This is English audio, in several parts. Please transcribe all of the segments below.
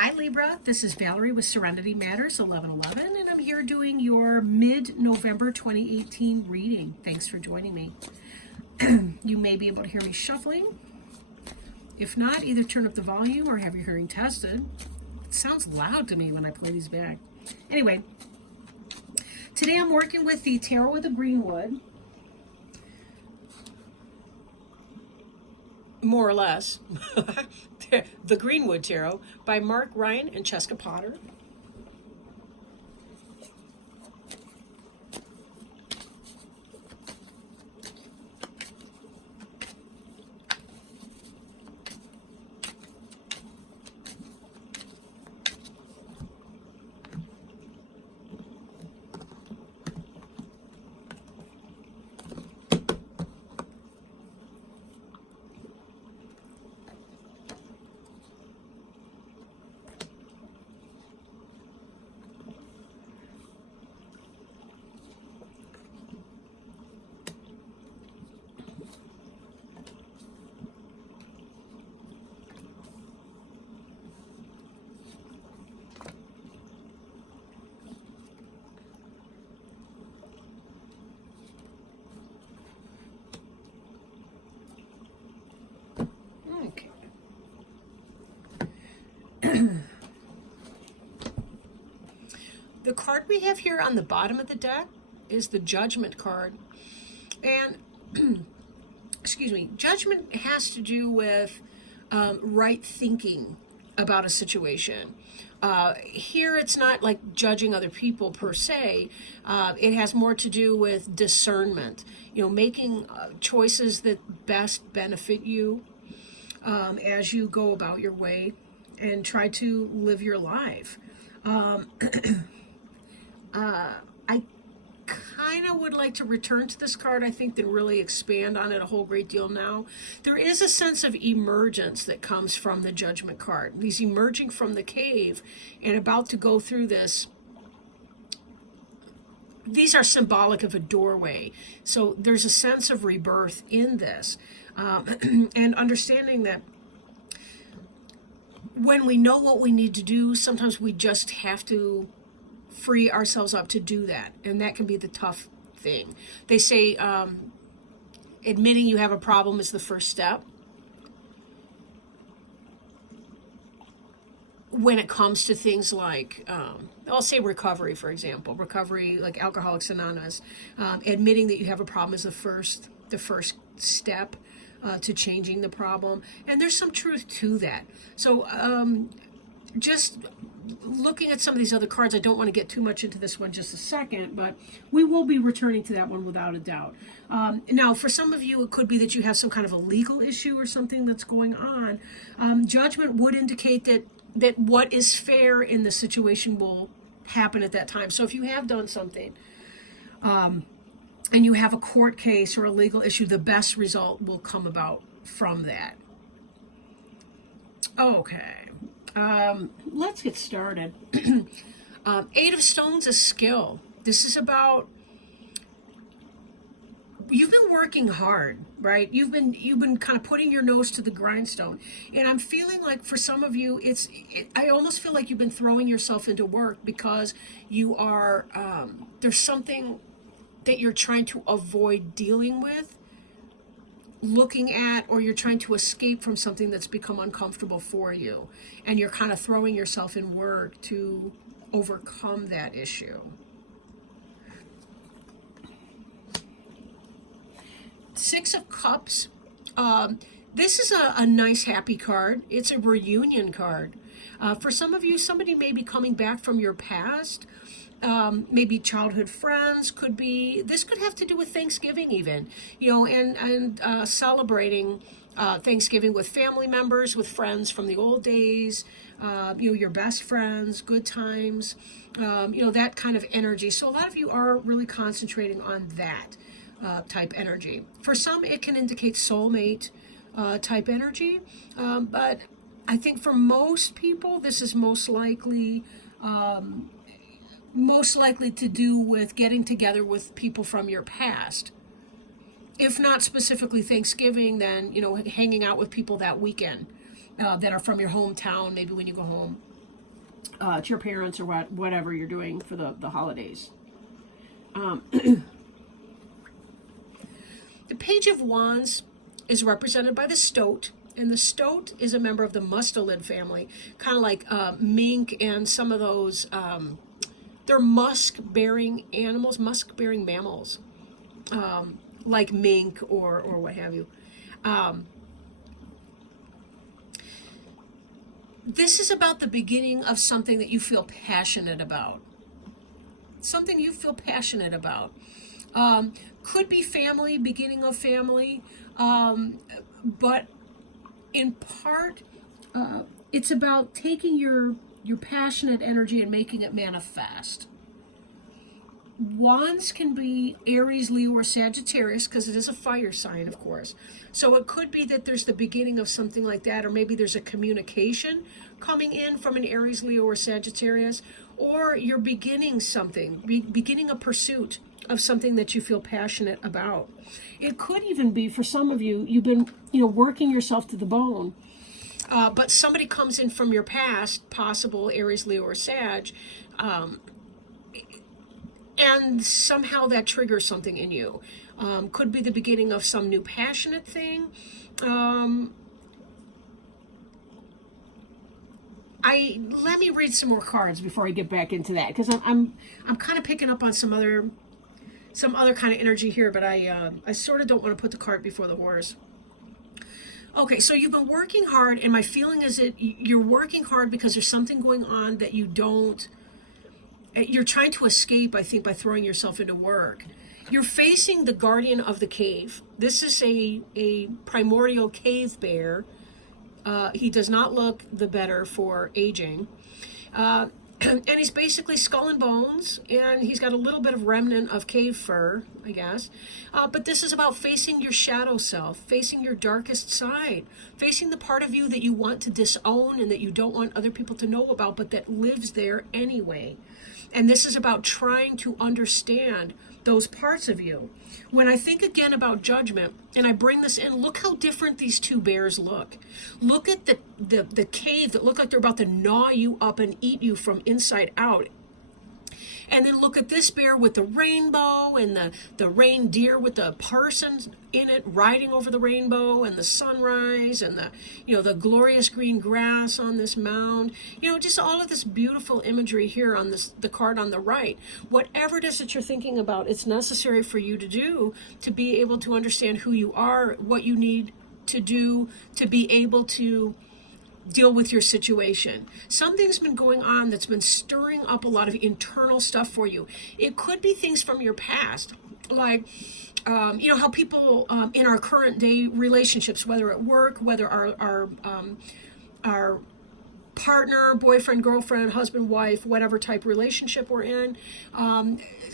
Hi Libra, this is Valerie with Serenity Matters 1111, and I'm here doing your mid-November 2018 reading. Thanks for joining me. You may be able to hear me shuffling. If not, either turn up the volume or have your hearing tested. It sounds loud to me when I play these back. Anyway, today I'm working with the Tarot of the Greenwood. More or less. The Greenwood Tarot by Mark Ryan and Cheska Potter. The card we have here on the bottom of the deck is the Judgment card. And, excuse me, Judgment has to do with right thinking about a situation. Here it's not like judging other people per se. It has more to do with discernment, making choices that best benefit you as you go about your way and try to live your life. I kind of would like to return to this card, I think, than really expand on it a whole great deal now. There is a sense of emergence that comes from the Judgment card. He's emerging from the cave and about to go through this. These are symbolic of a doorway. So there's a sense of rebirth in this. And understanding that when we know what we need to do, sometimes we just have to free ourselves up to do that, and that can be the tough thing. They say admitting you have a problem is the first step when it comes to things like I'll say recovery, for example. Recovery, like Alcoholics Anonymous, admitting that you have a problem is the first step to changing the problem, and there's some truth to that. So just looking at some of these other cards, I don't want to get too much into this one just a second, but we will be returning to that one without a doubt. Now, for some of you, it could be that you have some kind of a legal issue or something that's going on. Judgment would indicate that what is fair in the situation will happen at that time. So if you have done something and you have a court case or a legal issue, the best result will come about from that. Okay. Let's get started. Eight of Stones is skill. This is about, you've been working hard, right? You've been kind of putting your nose to the grindstone. And I'm feeling like for some of you, I almost feel like you've been throwing yourself into work because you are, there's something that you're trying to avoid dealing with, looking at, or you're trying to escape from something that's become uncomfortable for you, and you're kind of throwing yourself in work to overcome that issue. Six of Cups. This is a nice happy card. It's a reunion card. For some of you, somebody may be coming back from your past. Maybe childhood friends, this could have to do with Thanksgiving even, and celebrating Thanksgiving with family members, with friends from the old days, your best friends, good times, that kind of energy. So a lot of you are really concentrating on that type energy. For some, it can indicate soulmate type energy, but I think for most people, this is most likely to do with getting together with people from your past. If not specifically Thanksgiving, then, hanging out with people that weekend that are from your hometown, maybe when you go home. to your parents or whatever you're doing for the holidays. The Page of Wands is represented by the stoat, and the stoat is a member of the mustelid family, kind of like mink and some of those, they're musk-bearing animals, musk-bearing mammals, like mink or what have you. This is about the beginning of something that you feel passionate about. Something you feel passionate about. Could be family, beginning of family, but in part, it's about taking your passionate energy and making it manifest. Wands can be Aries, Leo, or Sagittarius, because it is a fire sign, of course. So it could be that there's the beginning of something like that, or maybe there's a communication coming in from an Aries, Leo, or Sagittarius, or you're beginning something, beginning a pursuit of something that you feel passionate about. It could even be, for some of you, you've been working yourself to the bone, but somebody comes in from your past, possible Aries, Leo, or Sag, and somehow that triggers something in you. Could be the beginning of some new passionate thing. Let me read some more cards before I get back into that, because I'm kind of picking up on some other kind of energy here, but I sort of don't want to put the cart before the horse. Okay, so you've been working hard, and my feeling is that you're working hard because there's something going on that you're trying to escape, I think, by throwing yourself into work. You're facing the guardian of the cave. This is a primordial cave bear. He does not look the better for aging. And he's basically skull and bones, and he's got a little bit of remnant of cave fur, I guess. But this is about facing your shadow self, facing your darkest side, facing the part of you that you want to disown and that you don't want other people to know about, but that lives there anyway. And this is about trying to understand those parts of you. When I think again about judgment, and I bring this in, look how different these two bears look. Look at the cave that look like they're about to gnaw you up and eat you from inside out. And then look at this bear with the rainbow and the reindeer with the person in it riding over the rainbow and the sunrise and the glorious green grass on this mound. Just all of this beautiful imagery here on the card on the right. Whatever it is that you're thinking about, it's necessary for you to do to be able to understand who you are, what you need to do to be able to deal with your situation. Something's been going on that's been stirring up a lot of internal stuff for you. It could be things from your past, like how people in our current day relationships, whether at work, whether our partner, boyfriend, girlfriend, husband, wife, whatever type relationship we're in,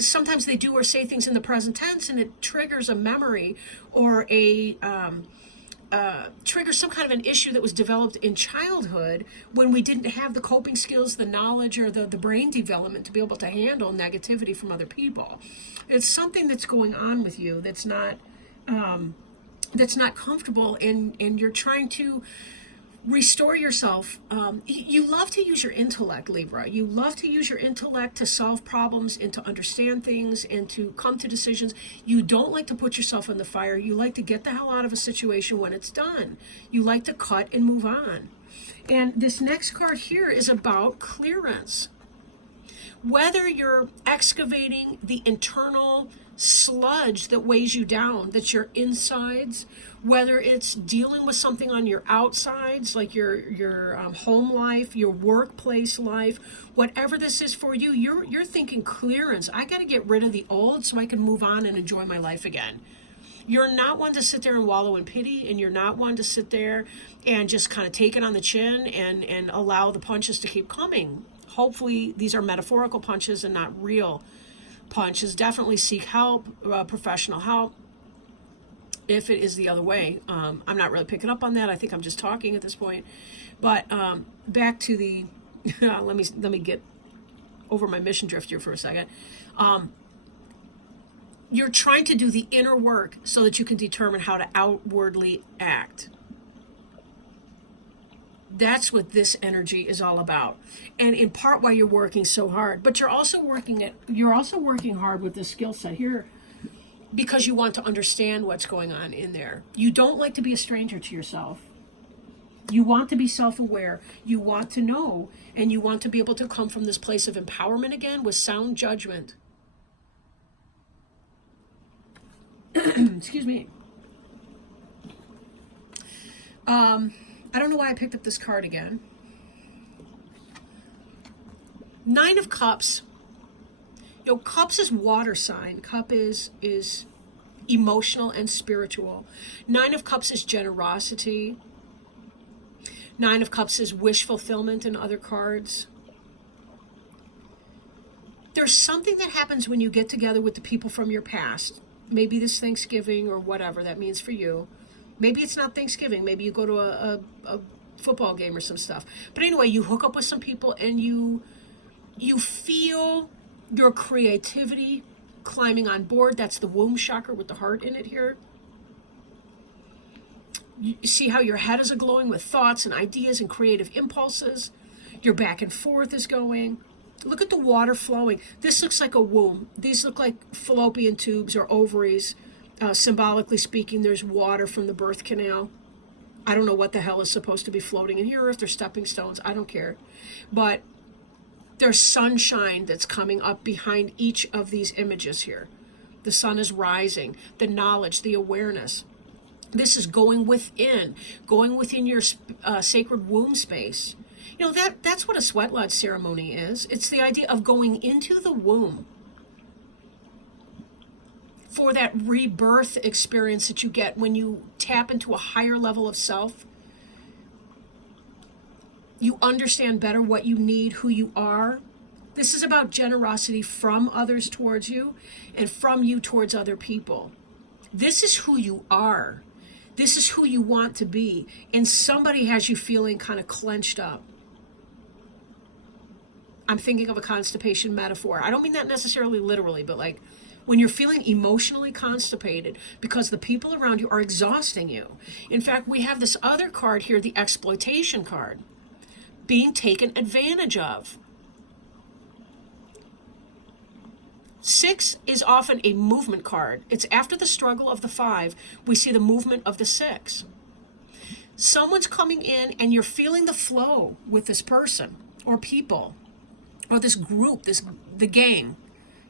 sometimes they do or say things in the present tense, and it triggers a memory or triggers some kind of an issue that was developed in childhood when we didn't have the coping skills, the knowledge, or the brain development to be able to handle negativity from other people. It's something that's going on with you that's not comfortable, and you're trying to restore yourself. You love to use your intellect, Libra. You love to use your intellect to solve problems and to understand things and to come to decisions. You don't like to put yourself in the fire. You like to get the hell out of a situation when it's done. You like to cut and move on. And this next card here is about clearance. Whether you're excavating the internal sludge that weighs you down, that's your insides, whether it's dealing with something on your outsides, like your home life, your workplace life, whatever this is for you, you're thinking clearance. I got to get rid of the old so I can move on and enjoy my life again. You're not one to sit there and wallow in pity, and you're not one to sit there and just kind of take it on the chin and allow the punches to keep coming. Hopefully these are metaphorical punches and not real punches. Definitely seek help, professional help, if it is the other way. I'm not really picking up on that. I think I'm just talking at this point. But back to the, let me get over my mission drift here for a second. You're trying to do the inner work so that you can determine how to outwardly act. That's what this energy is all about. And in part why you're working so hard. But you're also working hard with this skill set here because you want to understand what's going on in there. You don't like to be a stranger to yourself. You want to be self-aware. You want to know, and you want to be able to come from this place of empowerment again with sound judgment. Excuse me. I don't know why I picked up this card again. 9 of Cups. You know, Cups is water sign. Cup is emotional and spiritual. 9 of Cups is generosity. 9 of Cups is wish fulfillment in other cards. There's something that happens when you get together with the people from your past. Maybe this Thanksgiving or whatever that means for you. Maybe it's not Thanksgiving. Maybe you go to a football game or some stuff. But anyway, you hook up with some people and you feel your creativity climbing on board. That's the womb chakra with the heart in it here. You see how your head is glowing with thoughts and ideas and creative impulses. Your back and forth is going. Look at the water flowing. This looks like a womb. These look like fallopian tubes or ovaries. Symbolically speaking, there's water from the birth canal. I don't know what the hell is supposed to be floating in here, or if they're stepping stones. I don't care. But there's sunshine that's coming up behind each of these images here. The sun is rising. The knowledge, the awareness. This is going within your sacred womb space. You know, that's what a sweat lodge ceremony is. It's the idea of going into the womb for that rebirth experience that you get when you tap into a higher level of self. You understand better what you need, who you are. This is about generosity from others towards you and from you towards other people. This is who you are. This is who you want to be. And somebody has you feeling kind of clenched up. I'm thinking of a constipation metaphor. I don't mean that necessarily literally, but like when you're feeling emotionally constipated because the people around you are exhausting you. In fact, we have this other card here, the exploitation card, being taken advantage of. 6 is often a movement card. It's after the struggle of the 5, we see the movement of the 6. Someone's coming in and you're feeling the flow with this person or people or this group, the gang,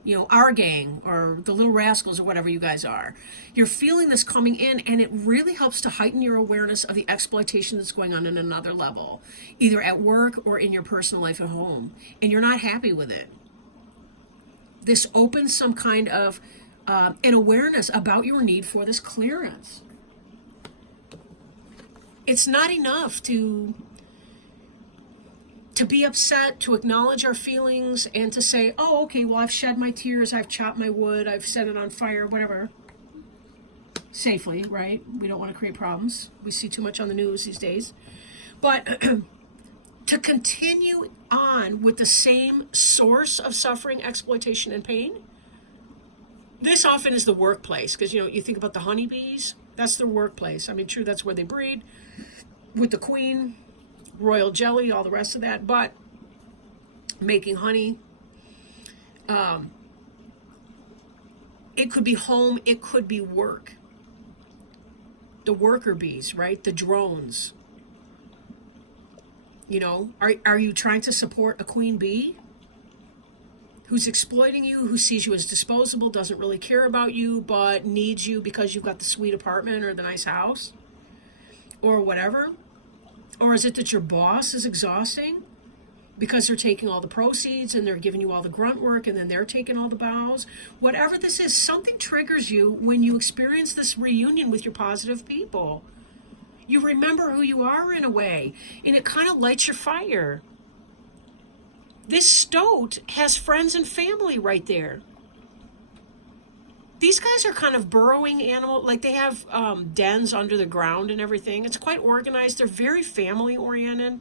you know, our gang or the Little Rascals or whatever you guys are. You're feeling this coming in, and it really helps to heighten your awareness of the exploitation that's going on in another level, either at work or in your personal life at home, and you're not happy with it. This opens some kind of an awareness about your need for this clearance. It's not enough to be upset, to acknowledge our feelings, and to say, oh, okay, well, I've shed my tears, I've chopped my wood, I've set it on fire, whatever. Safely, right? We don't want to create problems. We see too much on the news these days. But to continue on with the same source of suffering, exploitation, and pain, this often is the workplace. Because, you know, you think about the honeybees, that's their workplace. I mean, true, that's where they breed, with the queen, royal jelly, all the rest of that, but making honey. It could be home, it could be work. The worker bees, right? The drones. You know, are you trying to support a queen bee who's exploiting you, who sees you as disposable, doesn't really care about you, but needs you because you've got the sweet apartment or the nice house or whatever? Or is it that your boss is exhausting because they're taking all the proceeds and they're giving you all the grunt work and then they're taking all the bows? Whatever this is, something triggers you when you experience this reunion with your positive people. You remember who you are in a way, and it kind of lights your fire. This stoat has friends and family right there. These guys are kind of burrowing animal, like they have dens under the ground and everything. It's quite organized. They're very family oriented.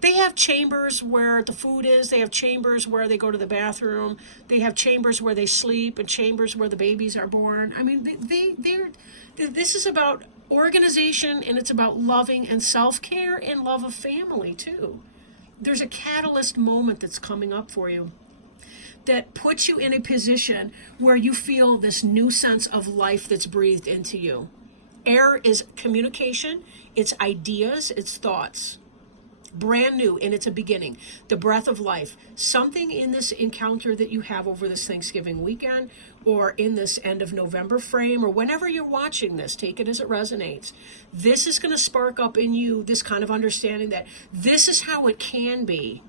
They have chambers where the food is. They have chambers where they go to the bathroom. They have chambers where they sleep and chambers where the babies are born. I mean, this is about organization, and it's about loving and self-care and love of family too. There's a catalyst moment that's coming up for you that puts you in a position where you feel this new sense of life that's breathed into you. Air is communication, it's ideas, it's thoughts. Brand new, and it's a beginning. The breath of life. Something in this encounter that you have over this Thanksgiving weekend, or in this end of November frame, or whenever you're watching this, take it as it resonates. This is going to spark up in you this kind of understanding that this is how it can be,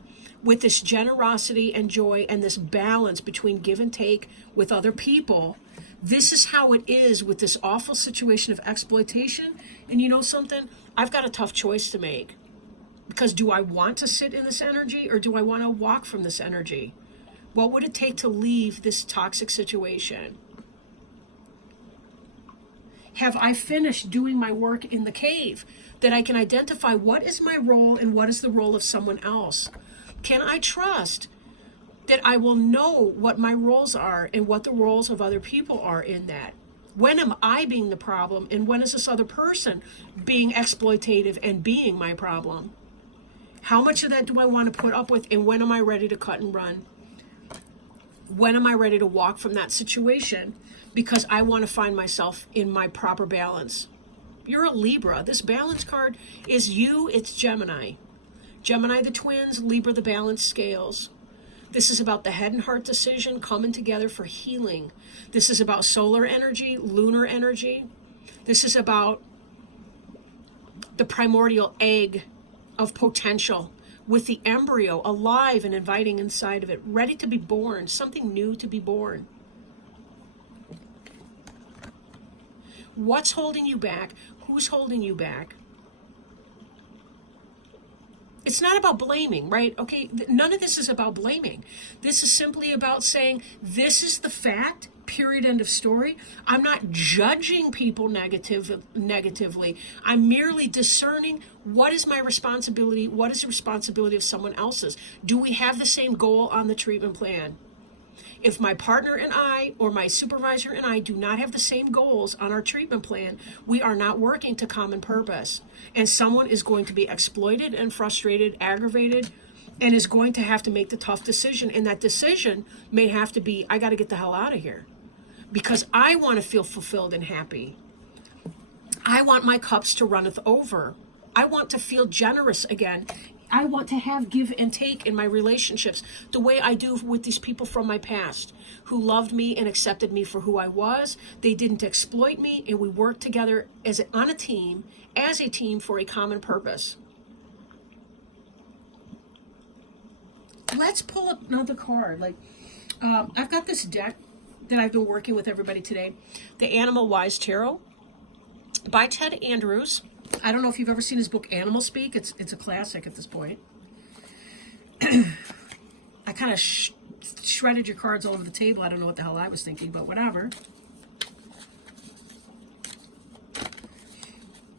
with this generosity and joy and this balance between give and take with other people. This is how it is with this awful situation of exploitation. And you know something? I've got a tough choice to make. Because do I want to sit in this energy, or do I want to walk from this energy? What would it take to leave this toxic situation? Have I finished doing my work in the cave, that I can identify what is my role and what is the role of someone else? Can I trust that I will know what my roles are and what the roles of other people are in that? When am I being the problem, and when is this other person being exploitative and being my problem? How much of that do I want to put up with, and when am I ready to cut and run? When am I ready to walk from that situation because I want to find myself in my proper balance? You're a Libra. This balance card is you, it's Gemini. Gemini the twins, Libra the balance scales. This is about the head and heart decision coming together for healing. This is about solar energy, lunar energy. This is about the primordial egg of potential, with the embryo alive and inviting inside of it, ready to be born, something new to be born. What's holding you back? Who's holding you back? It's not about blaming, right? Okay, none of this is about blaming. This is simply about saying, this is the fact, period, end of story. I'm not judging people negatively. I'm merely discerning what is my responsibility, what is the responsibility of someone else's. Do we have the same goal on the treatment plan? If my partner and I, or my supervisor and I, do not have the same goals on our treatment plan, we are not working to common purpose. And someone is going to be exploited and frustrated, aggravated, and is going to have to make the tough decision. And that decision may have to be, I got to get the hell out of here, because I want to feel fulfilled and happy. I want my cups to runneth over. I want to feel generous again. I want to have give and take in my relationships the way I do with these people from my past who loved me and accepted me for who I was. They didn't exploit me, and we worked together on a team, as a team for a common purpose. Let's pull up another card. I've got this deck that I've been working with everybody today, the Animal Wise Tarot by Ted Andrews. I don't know if you've ever seen his book Animal Speak. It's a classic at this point. I kind of shredded your cards all over the table. I don't know what the hell I was thinking, but whatever.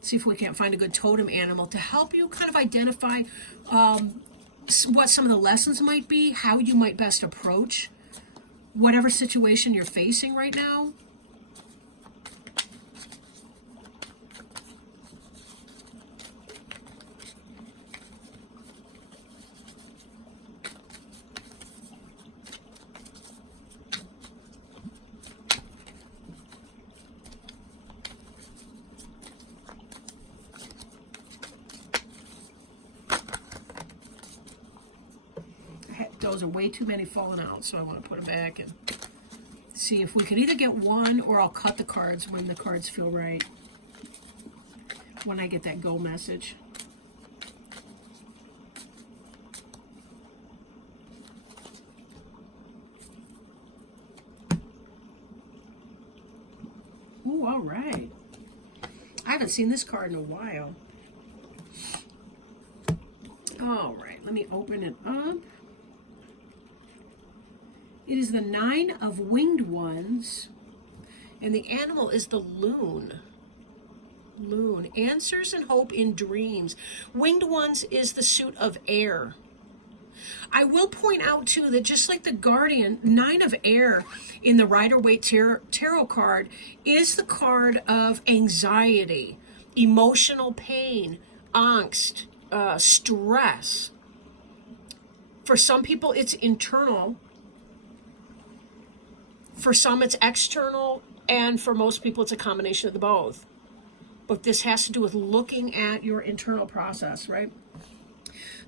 See if we can't find a good totem animal to help you kind of identify what some of the lessons might be, how you might best approach whatever situation you're facing right now. Those are way too many falling out, so I want to put them back and see if we can either get one, or I'll cut the cards when the cards feel right, when I get that go message. Ooh, all right. I haven't seen this card in a while. All right, let me open it up. It is the 9 of Winged Ones, and the animal is the loon. Loon. Answers and hope in dreams. Winged Ones is the suit of air. I will point out, too, that just like the Guardian, 9 of Air in the Rider-Waite tarot card is the card of anxiety. emotional pain, angst, stress. For some people, it's internal. For some, it's external. And for most people, it's a combination of the both. But this has to do with looking at your internal process, right?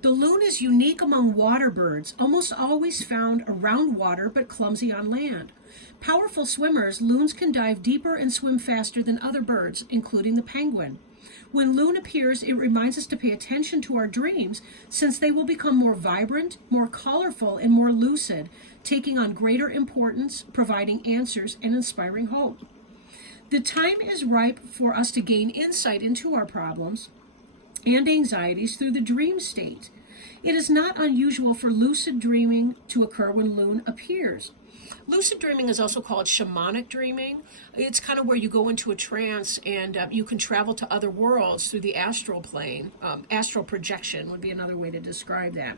The loon is unique among water birds, almost always found around water but clumsy on land. Powerful swimmers, loons can dive deeper and swim faster than other birds, including the penguin. When loon appears, it reminds us to pay attention to our dreams, since they will become more vibrant, more colorful, and more lucid, taking on greater importance, providing answers, and inspiring hope. The time is ripe for us to gain insight into our problems and anxieties through the dream state. It is not unusual for lucid dreaming to occur when loon appears. Lucid dreaming is also called shamanic dreaming. It's kind of where you go into a trance and you can travel to other worlds through the astral plane. Astral projection would be another way to describe that.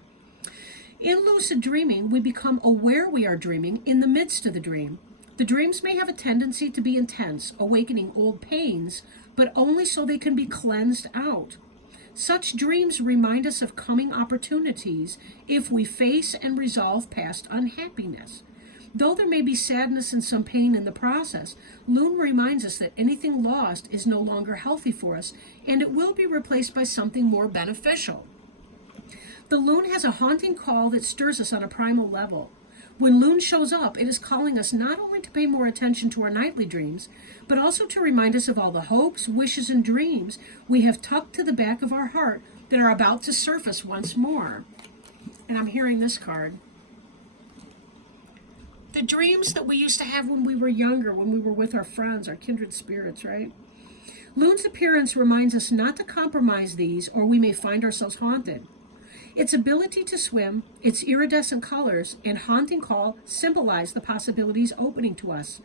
In lucid dreaming, we become aware we are dreaming in the midst of the dream. The dreams may have a tendency to be intense, awakening old pains, but only so they can be cleansed out. Such dreams remind us of coming opportunities if we face and resolve past unhappiness. Though there may be sadness and some pain in the process, loon reminds us that anything lost is no longer healthy for us, and it will be replaced by something more beneficial. The loon has a haunting call that stirs us on a primal level. When loon shows up, it is calling us not only to pay more attention to our nightly dreams, but also to remind us of all the hopes, wishes, and dreams we have tucked to the back of our heart that are about to surface once more. And I'm hearing this card. The dreams that we used to have when we were younger, when we were with our friends, our kindred spirits, right? Loon's appearance reminds us not to compromise these, or we may find ourselves haunted. Its ability to swim, its iridescent colors, and haunting call symbolize the possibilities opening to us.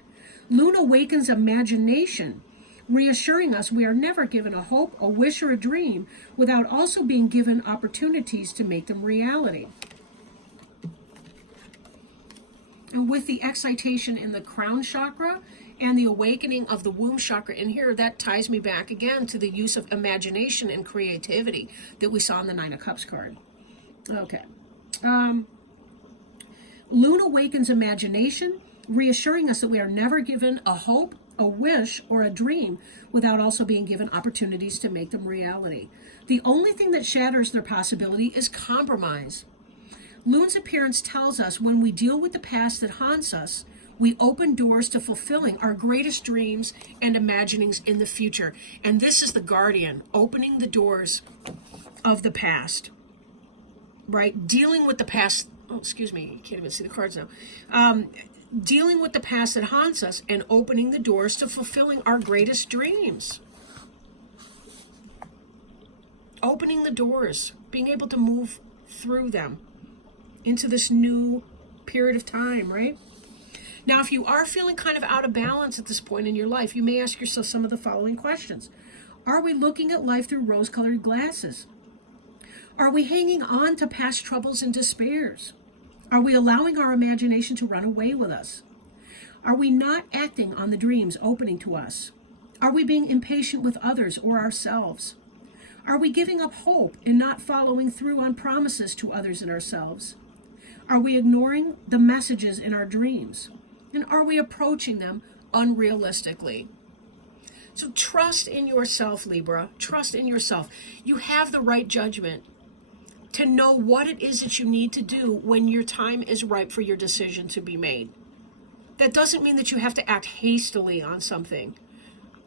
Loon awakens imagination, reassuring us we are never given a hope, a wish, or a dream without also being given opportunities to make them reality. And with the excitation in the crown chakra and the awakening of the womb chakra in here, that ties me back again to the use of imagination and creativity that we saw in the Nine of Cups card. Okay. Loon awakens imagination, reassuring us that we are never given a hope, a wish, or a dream without also being given opportunities to make them reality. The only thing that shatters their possibility is compromise. Loon's appearance tells us when we deal with the past that haunts us, we open doors to fulfilling our greatest dreams and imaginings in the future. And this is the guardian, opening the doors of the past, right? Dealing with the past. Oh, excuse me, you can't even see the cards now. Dealing with the past that haunts us and opening the doors to fulfilling our greatest dreams. Opening the doors, being able to move through them into this new period of time, right? Now, if you are feeling kind of out of balance at this point in your life, you may ask yourself some of the following questions. Are we looking at life through rose-colored glasses? Are we hanging on to past troubles and despairs? Are we allowing our imagination to run away with us? Are we not acting on the dreams opening to us? Are we being impatient with others or ourselves? Are we giving up hope and not following through on promises to others and ourselves? Are we ignoring the messages in our dreams? And are we approaching them unrealistically? So trust in yourself, Libra. Trust in yourself. You have the right judgment to know what it is that you need to do when your time is ripe for your decision to be made. That doesn't mean that you have to act hastily on something.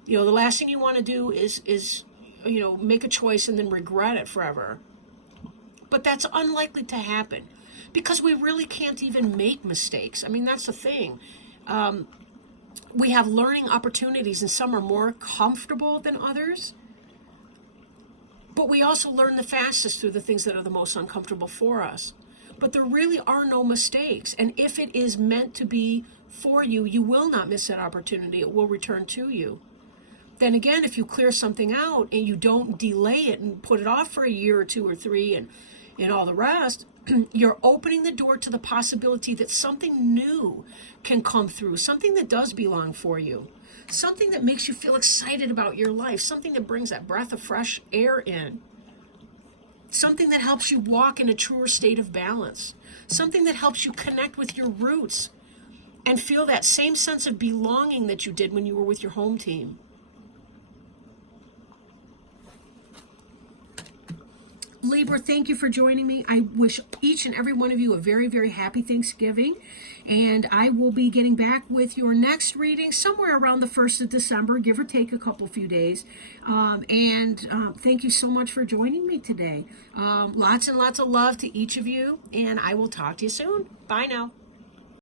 You know, the last thing you want to do is make a choice and then regret it forever. But that's unlikely to happen because we really can't even make mistakes. I mean, that's the thing. We have learning opportunities and some are more comfortable than others. But we also learn the fastest through the things that are the most uncomfortable for us. But there really are no mistakes. And if it is meant to be for you, you will not miss that opportunity. It will return to you. Then again, if you clear something out and you don't delay it and put it off for a year or two or three and all the rest, you're opening the door to the possibility that something new can come through, something that does belong for you. something that makes you feel excited about your life, something that brings that breath of fresh air in, something that helps you walk in a truer state of balance, something that helps you connect with your roots and feel that same sense of belonging that you did when you were with your home team. Libra, thank you for joining me. I wish each and every one of you a very, very happy Thanksgiving. And I will be getting back with your next reading somewhere around the 1st of December, give or take a few days. Thank you so much for joining me today. Lots and lots of love to each of you, and I will talk to you soon. Bye now.